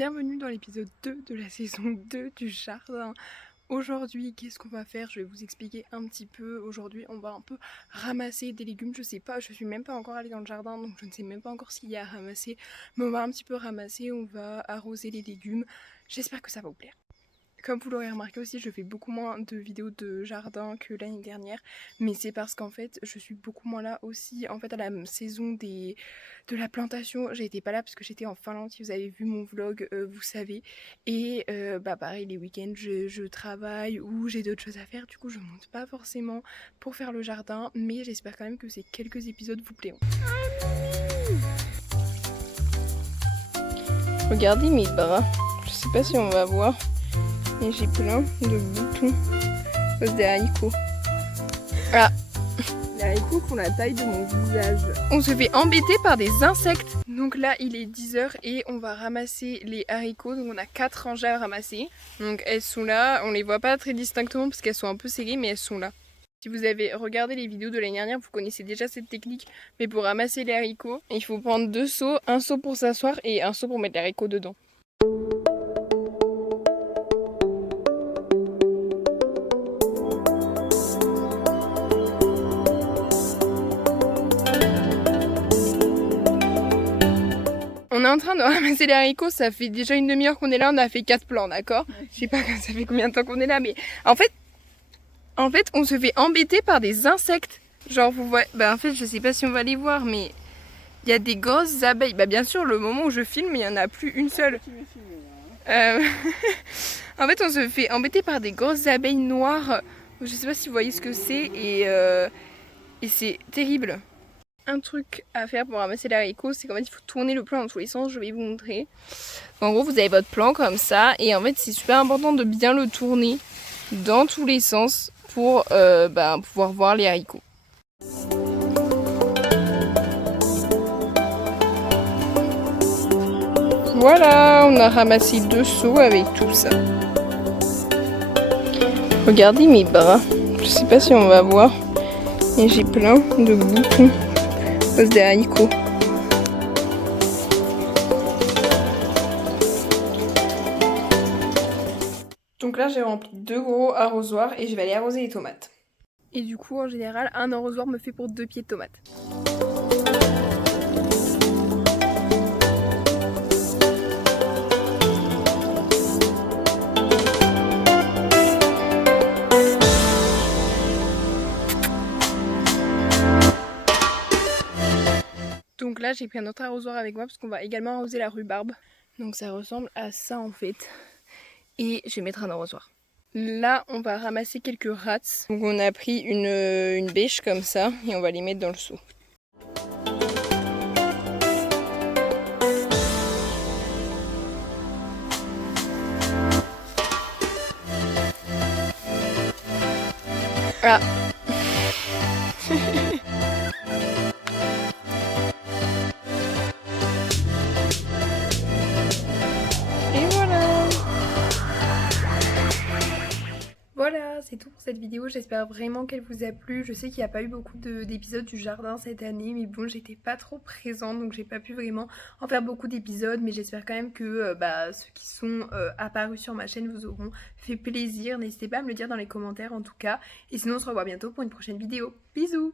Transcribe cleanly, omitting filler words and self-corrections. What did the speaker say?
Bienvenue dans l'épisode 2 de la saison 2 du jardin. Aujourd'hui, qu'est-ce qu'on va faire? Je vais vous expliquer un petit peu. Aujourd'hui, on va un peu ramasser des légumes. Je sais pas, je suis même pas encore allée dans le jardin, donc je ne sais même pas encore ce qu'il y a à ramasser. Mais on va un petit peu ramasser, on va arroser les légumes. J'espère que ça va vous plaire. Comme vous l'aurez remarqué aussi, je fais beaucoup moins de vidéos de jardin que l'année dernière, mais c'est parce qu'en fait, je suis beaucoup moins là aussi. En fait, à la saison de la plantation, j'étais pas là parce que j'étais en Finlande. Si vous avez vu mon vlog, vous savez. Et pareil, les week-ends, je travaille ou j'ai d'autres choses à faire. Du coup, je monte pas forcément pour faire le jardin, mais j'espère quand même que ces quelques épisodes vous plairont. Regardez mes bras. Je sais pas si on va voir. Et j'ai plein de boutons. C'est des haricots. Ah, les haricots font la taille de mon visage. On se fait embêter par des insectes. Donc là, il est 10h et on va ramasser les haricots. Donc on a 4 rangées à ramasser. Donc elles sont là. On les voit pas très distinctement parce qu'elles sont un peu serrées, mais elles sont là. Si vous avez regardé les vidéos de l'année dernière, vous connaissez déjà cette technique. Mais pour ramasser les haricots, il faut prendre 2 seaux. Un seau pour s'asseoir et un seau pour mettre les haricots dedans. On est en train de ramasser les haricots, ça fait déjà une demi-heure qu'on est là, on a fait 4 plans, d'accord? Je sais pas ça fait combien de temps qu'on est là, mais en fait, on se fait embêter par des insectes. Genre, vous voyez, en fait, je sais pas si on va les voir, mais il y a des grosses abeilles. Bah, bien sûr, le moment où je filme, il y en a plus une seule. En fait, on se fait embêter par des grosses abeilles noires. Je sais pas si vous voyez ce que c'est, et c'est terrible. Un truc à faire pour ramasser les haricots, c'est qu'en fait il faut tourner le plan dans tous les sens, je vais vous montrer. En gros vous avez votre plan comme ça et en fait c'est super important de bien le tourner dans tous les sens pour pouvoir voir les haricots. Voilà, on a ramassé 2 seaux avec tout ça. Regardez mes bras, je sais pas si on va voir, et j'ai plein de boutons. Des haricots. Donc là j'ai rempli 2 gros arrosoirs et je vais aller arroser les tomates. Et du coup en général un arrosoir me fait pour 2 pieds de tomates. Donc là j'ai pris un autre arrosoir avec moi parce qu'on va également arroser la rhubarbe. Donc ça ressemble à ça en fait. Et je vais mettre un arrosoir. Là on va ramasser quelques rats. Donc on a pris une bêche comme ça et on va les mettre dans le seau. Ah. Voilà, c'est tout pour cette vidéo, j'espère vraiment qu'elle vous a plu. Je sais qu'il n'y a pas eu beaucoup d'épisodes du jardin cette année, mais bon, j'étais pas trop présente, donc j'ai pas pu vraiment en faire beaucoup d'épisodes, mais j'espère quand même que ceux qui sont apparus sur ma chaîne vous auront fait plaisir. N'hésitez pas à me le dire dans les commentaires en tout cas, et sinon on se revoit bientôt pour une prochaine vidéo. Bisous!